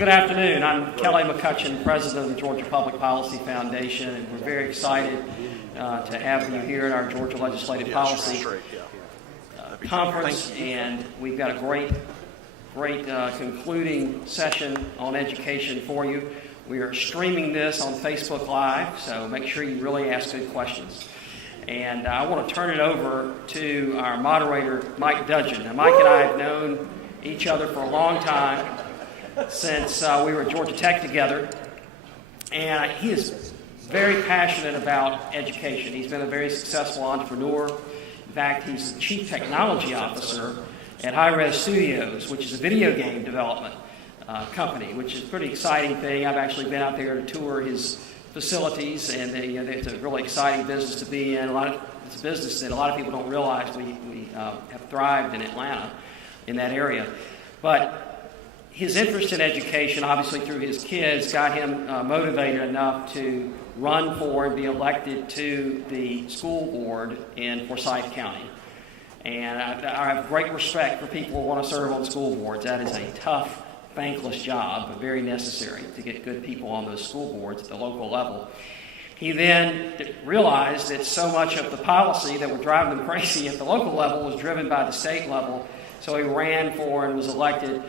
Good afternoon. I'm Kelly McCutcheon, President of the Georgia Public Policy Foundation, and we're very excited to have you here at our Georgia Legislative Policy Conference, and we've got a great concluding session on education for you. We are streaming this on Facebook Live, so make sure you really ask good questions. And I want to turn it over to our moderator, Mike Dudgeon. Now, Mike and I have known each other for a long time, since we were at Georgia Tech together, and he is very passionate about education. He's been a very successful entrepreneur. In fact, he's the Chief Technology Officer at High Res Studios, which is a video game development company, which is a pretty exciting thing. I've actually been out there to tour his facilities, and it's a really exciting business to be in. It's a business that a lot of people don't realize we have thrived in Atlanta, in that area. But his interest in education, obviously through his kids, got him motivated enough to run for and be elected to the school board in Forsyth County. And I have great respect for people who want to serve on school boards. That is a tough, thankless job, but very necessary to get good people on those school boards at the local level. He then realized that so much of the policy that were driving them crazy at the local level was driven by the state level, so he ran for and was elected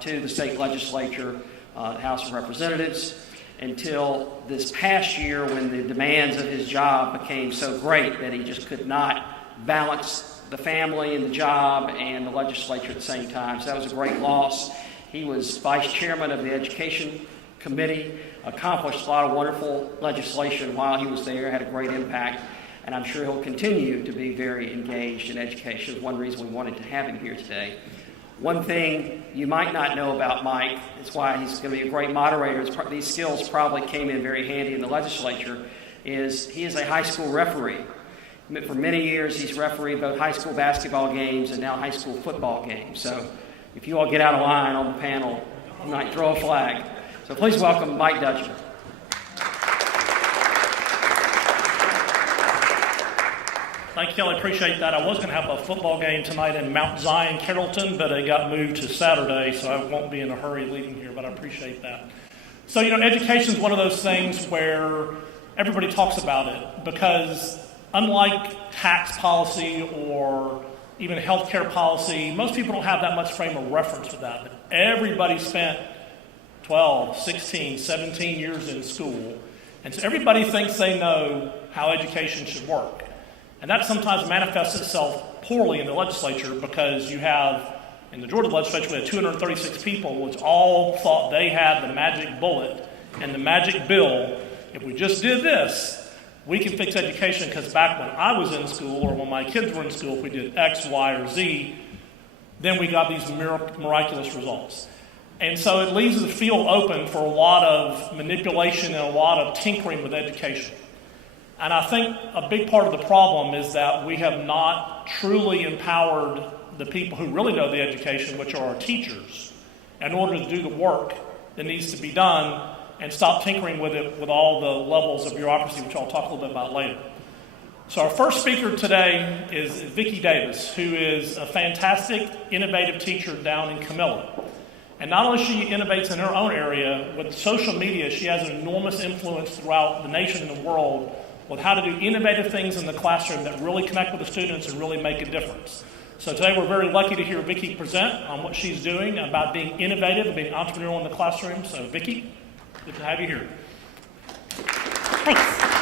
to the state legislature, House of Representatives, until this past year when the demands of his job became so great that he just could not balance the family and the job and the legislature at the same time. So that was a great loss. He was vice chairman of the Education Committee, accomplished a lot of wonderful legislation while he was there, had a great impact, and I'm sure he'll continue to be very engaged in education. One reason we wanted to have him here today. One thing you might not know about Mike, that's why he's going to be a great moderator, these skills probably came in very handy in the legislature, is he is a high school referee. For many years he's refereed both high school basketball games and now high school football games. So if you all get out of line on the panel, you might throw a flag. So please welcome Mike Dudgeon. Thank you, Kelly. Appreciate that. I was going to have a football game tonight in Mount Zion, Carrollton, but it got moved to Saturday, so I won't be in a hurry leaving here, but I appreciate that. So, education is one of those things where everybody talks about it because unlike tax policy or even healthcare policy, most people don't have that much frame of reference with that. But everybody spent 12, 16, 17 years in school, and so everybody thinks they know how education should work. And that sometimes manifests itself poorly in the legislature because you have, in the Georgia legislature, we had 236 people which all thought they had the magic bullet and the magic bill. If we just did this, we can fix education, because back when I was in school or when my kids were in school, if we did X, Y, or Z, then we got these miraculous results. And so it leaves the field open for a lot of manipulation and a lot of tinkering with education. And I think a big part of the problem is that we have not truly empowered the people who really know the education, which are our teachers, in order to do the work that needs to be done and stop tinkering with it with all the levels of bureaucracy, which I'll talk a little bit about later. So our first speaker today is Vicki Davis, who is a fantastic, innovative teacher down in Camilla. And not only she innovates in her own area, with social media, she has an enormous influence throughout the nation and the world with how to do innovative things in the classroom that really connect with the students and really make a difference. So today we're very lucky to hear Vicki present on what she's doing about being innovative and being entrepreneurial in the classroom. So Vicki, good to have you here. Thanks.